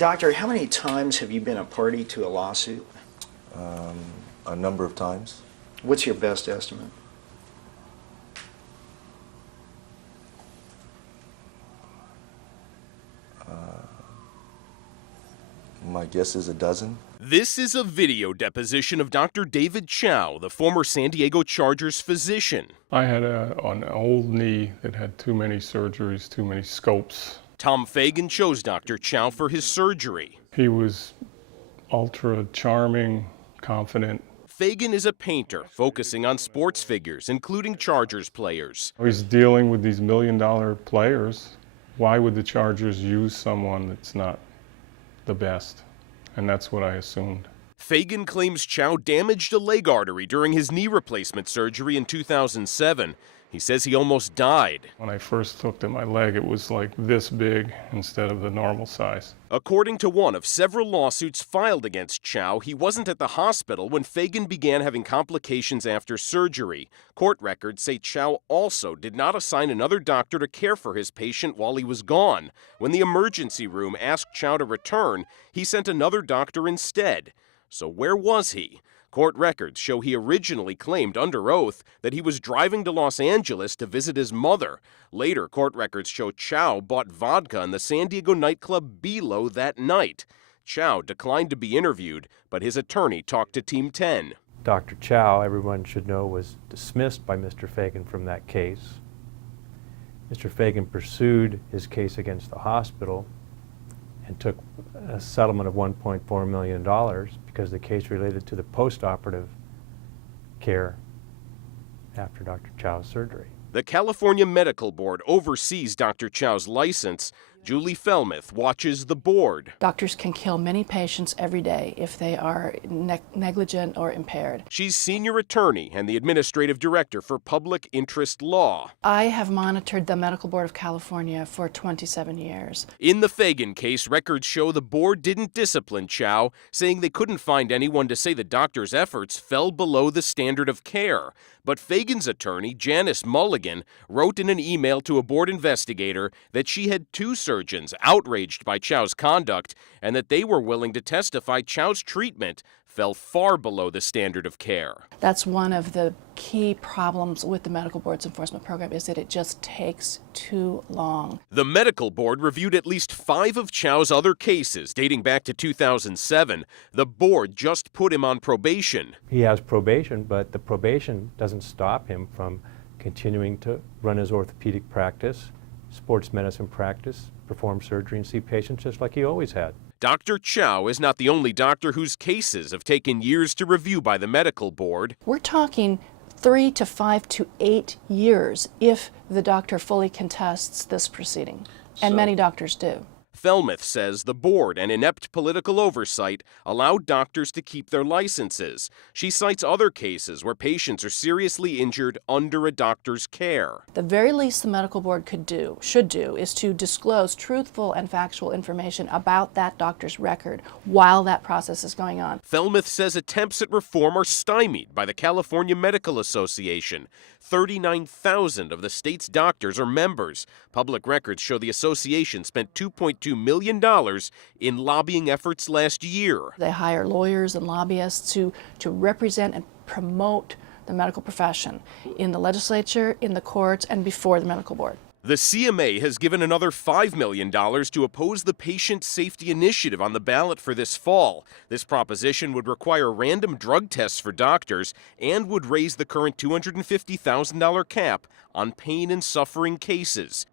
Doctor, how many times have you been a party to a lawsuit? A number of times. What's your best estimate? My guess is a dozen. This is a video deposition of Dr. David Chao, the former San Diego Chargers physician. I had an old knee that had too many surgeries, too many scopes. Tom Fagan chose Dr. Chao for his surgery. He was ultra charming, confident. Fagan is a painter focusing on sports figures, including Chargers players. He's dealing with these million-dollar players. Why would the Chargers use someone that's not the best? And that's what I assumed. Fagan claims Chao damaged a leg artery during his knee replacement surgery in 2007. He says he almost died. When I first looked at my leg, it was like this big instead of the normal size. According to one of several lawsuits filed against Chao, he wasn't at the hospital when Fagan began having complications after surgery. Court records say Chao also did not assign another doctor to care for his patient while he was gone. When the emergency room asked Chao to return, he sent another doctor instead. So where was he? Court records show he originally claimed under oath that he was driving to Los Angeles to visit his mother. Later, court records show Chao bought vodka in the San Diego nightclub Bilo that night. Chao declined to be interviewed, but his attorney talked to Team 10. Dr. Chao, everyone should know, was dismissed by Mr. Fagan from that case. Mr. Fagan pursued his case against the hospital and took a settlement of $1.4 million because the case related to the post-operative care after Dr. Chao's surgery. The California Medical Board oversees Dr. Chao's license. Julie Felmuth watches the board. Doctors can kill many patients every day if they are negligent or impaired. She's senior attorney and the administrative director for public interest law. I have monitored the Medical Board of California for 27 years. In the Fagan case, records show the board didn't discipline Chao, saying they couldn't find anyone to say the doctor's efforts fell below the standard of care. But Fagan's attorney, Janice Mulligan, wrote in an email to a board investigator that she had two surgeons outraged by Chao's conduct and that they were willing to testify Chao's treatment fell far below the standard of care. That's one of the key problems with the Medical Board's enforcement program, is that it just takes too long. The Medical Board reviewed at least 5 of Chao's other cases dating back to 2007. The board just put him on probation. He has probation, but the probation doesn't stop him from continuing to run his orthopedic practice, sports medicine practice, perform surgery, and see patients just like he always had. Dr. Chao is not the only doctor whose cases have taken years to review by the Medical Board. We're talking 3 to 5 to 8 years if the doctor fully contests this proceeding, and many doctors do. Felmuth says the board and inept political oversight allowed doctors to keep their licenses. She cites other cases where patients are seriously injured under a doctor's care. The very least the Medical Board should do, is to disclose truthful and factual information about that doctor's record while that process is going on. Felmuth says attempts at reform are stymied by the California Medical Association. 39,000 of the state's doctors are members. Public records show the association spent $2.2 million in lobbying efforts last year. They hire lawyers and lobbyists to represent and promote the medical profession in the legislature, in the courts, and before the Medical Board. The CMA has given another $5 million to oppose the Patient Safety Initiative on the ballot for this fall. This proposition would require random drug tests for doctors and would raise the current $250,000 cap on pain and suffering cases.